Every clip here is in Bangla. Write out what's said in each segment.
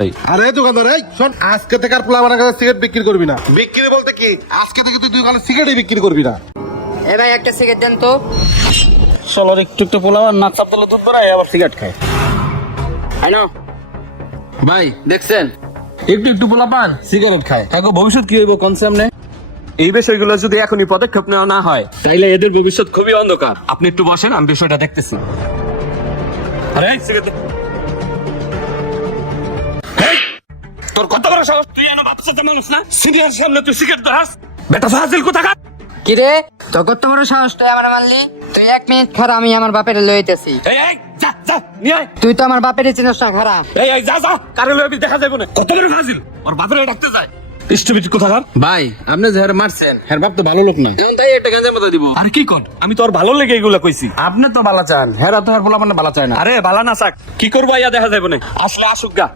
আরে দোকানদার, এই শোন, আজকে থেকে আর পোলাপানের কাছে সিগারেট বিক্রি করবি না। বিক্রি বলতে কি, আজকে থেকে তুই দোকানে সিগারেটই বিক্রি করবি না। এ ভাই একটা সিগারেট দেন তো। চলো একটু একটু পোলাবার নাক চাপ দিলে দুধ বেড়ায় আবার সিগারেট খায়। হ্যালো ভাই দেখছেন, একটু একটু পোলাপান সিগারেট খায়, এখন ভবিষ্যৎ কি হইব কোন সামনে? এই বিষয়গুলো যদি এখনই পদক্ষেপ নেওয়া না হয় তাইলে এদের ভবিষ্যৎ খুবই অন্ধকার। আপনি একটু বসেন, আমি বিষয়টা দেখতেছি। আরে সিগারেট দে। এই, তোর কত বড় সাহস, তুই এনে বাচ্চাতে মানুষ না, সিনিয়র সামনে তুই সিগারেট ধরাস? বেটা ফাজিল কোথাকার! কি রে, তোর কত বড় সাহস তুই আমার মারলি? তুই 1 মিনিট খারা, আমি আমার বাপের লইতেছি। এই এই যা যা নিয়ে আয়। তুই তো আমার বাপের চিনস না, খারা। এই এই যা যা, কারে লইবি দেখা যাবে না। কত বড় ফাজিল, ওর বাপের ডাকতে যায়। ইষ্টবিট কোথাকার! ভাই আপনি যে মারছেন হের বাপ তো ভালো লোক না, এখন তাই একটা গাঁজা মতো দিব। আর কি কর, আমি তো ওর ভালো লেগে এগুলা কইছি। আপনি তো বালা চান, হেরা তো হের পোলাপান বালা চায় না। আরে বালা না চাক, কি করবো ইয়া দেখা যাবে না, আসলে আসুক গা।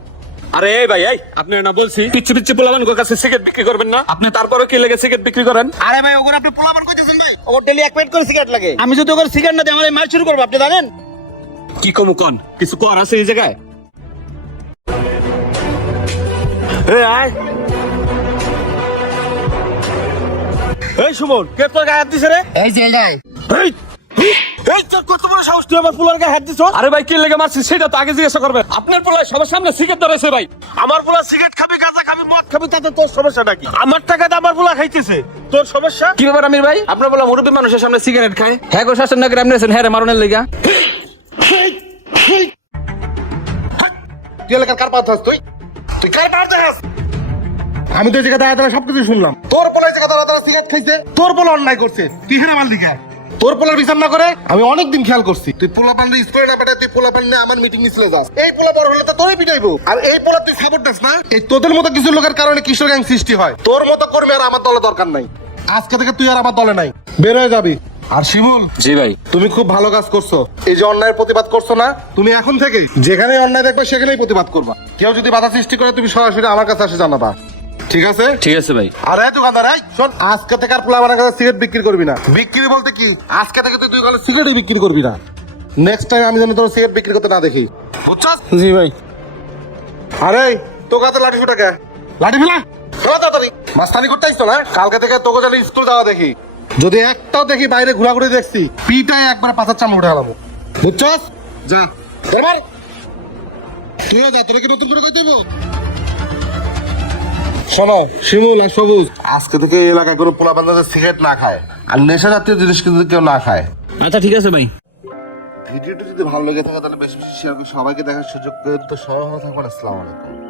আরে এই ভাই, এই আপনি না বলছি পিচ্ছি পিচ্ছি পোলাপান কাছে সিগারেট বিক্রি করবেন না, আপনি তারপরে কি লেগে সিগারেট বিক্রি করেন? আরে ভাই, ওগুলো আপনি পোলাপান কইতেছেন ভাই? ওগুলো ডেইলি 1 প্যাকেট করে সিগারেট লাগে। আমি যদি ওগুলো সিগারেট না দিই, আমার মার শুরু করবো, আপনি জানেন? কি কমু কন, কিছু কর আছে এই জায়গায়? এই আয়। এই সুমন, কে তোর গায়ে হাত দিছে রে? এই যে এলাই এই এই তোর কত বড় সাহস, তুই আমার পোলার গায়ে হাত দিছ? আরে ভাই কি লেগে মারছিস সেটা তো আগে জিজ্ঞাসা করবেন। আপনার পোলায় সবার সামনে সিগারেট ধরেছে ভাই। আমার পোলা সিগারেট খাবি, গাঁজা খাবি, মদ খাবি, তাতে তোর সমস্যাটা কি? আমার টাকাতে আমার পোলা খাইতেছে, তোর সমস্যা? কি ব্যাপার আমির ভাই, আপনার বলা মুরব্বী মানুষের সামনে সিগারেট খায়? হ্যাঁ গো শাসন না করে আপনি আছেন হ্যাঁ রে মারণের লেগা। তুই এলাকার কার পাঠাস? তুই তুই কার পাঠাস? আমি তো এই জায়গায় দাঁড়া দাঁড়া সবকিছু শুনলাম। তোর পোলা এই জায়গায় দাঁড়া দাঁড়া সিগারেট খাইছে, তোর পোলা অন্যায় করছে, তুই হেরে মারলি কেন? তোর পোলার বিচার না করে আমি অনেকদিন খেয়াল করছি, তুই পোলাপান স্প্রে না পেটে তুই পোলাপান নিয়ে আমার মিটিং মিছিলে যাস। এই পোলা বড় হলে তো তোরই পিটাইবো, আর এই পোলা তুই সাপোর্ট দিস না। এই তোদের মতো কিছু লোকের কারণে কিশোর গ্যাং সৃষ্টি হয়। তোর মতো কর্মী আর আমার দলে দরকার নাই। আজকে থেকে তুই আর আমার দলে নাই, বের হয়ে যাবি। আর শিমুল, জি ভাই। তুমি খুব ভালো কাজ করছো। এই যে অন্যায়ের প্রতিবাদ করছো না, তুমি এখন থেকে যেখানে অন্যায় দেখবে সেখানেই প্রতিবাদ করবা। কেউ যদি বাধা সৃষ্টি করে তুমি সরাসরি আমার কাছে এসে জানাবা, ঠিক আছে? ঠিক আছে ভাই। আর এই দোকানদার, এই শোন, আজকে থেকে আর পোলাপানের কাছে সিগারেট বিক্রি করবি না। বিক্রি বলতে কি, আজকে থেকে তুই দোকানে সিগারেটই বিক্রি করবি না। নেক্সট টাইম আমি যেন তোর সিগারেট বিক্রি করতে না দেখি, বুঝছস? জি ভাই। আরে তোকে হাতে লাঠি ফুটাকে, লাঠি ফেলা ফেলা তাড়াতাড়ি। মাস্তানি করতে আসতো না, কালকে থেকে তোকে জানি স্কুল যাওয়া দেখি। যদি একটাও দেখি বাইরে ঘোরাঘুরি দেখছি, পিটাই একবার পাতার চামড়া উঠে গেলাম, বুঝছস? যা দরবার, তুইও যা, তোরা কি নতুন করে কই দেব? শোনো শিমুল আর সবুজ, আজকে থেকে এই এলাকায় কোনো পোলাপান যাতে সিগারেট না খায় আর নেশা জাতীয় জিনিস কিন্তু কেউ না খায়। আচ্ছা ঠিক আছে ভাই। ভিডিওটা যদি ভালো লেগে থাকে তাহলে বেশি বেশি শেয়ার করে সবাইকে দেখার সুযোগ করে। তো সবাই ভালো থাকবেন, আসসালামু আলাইকুম।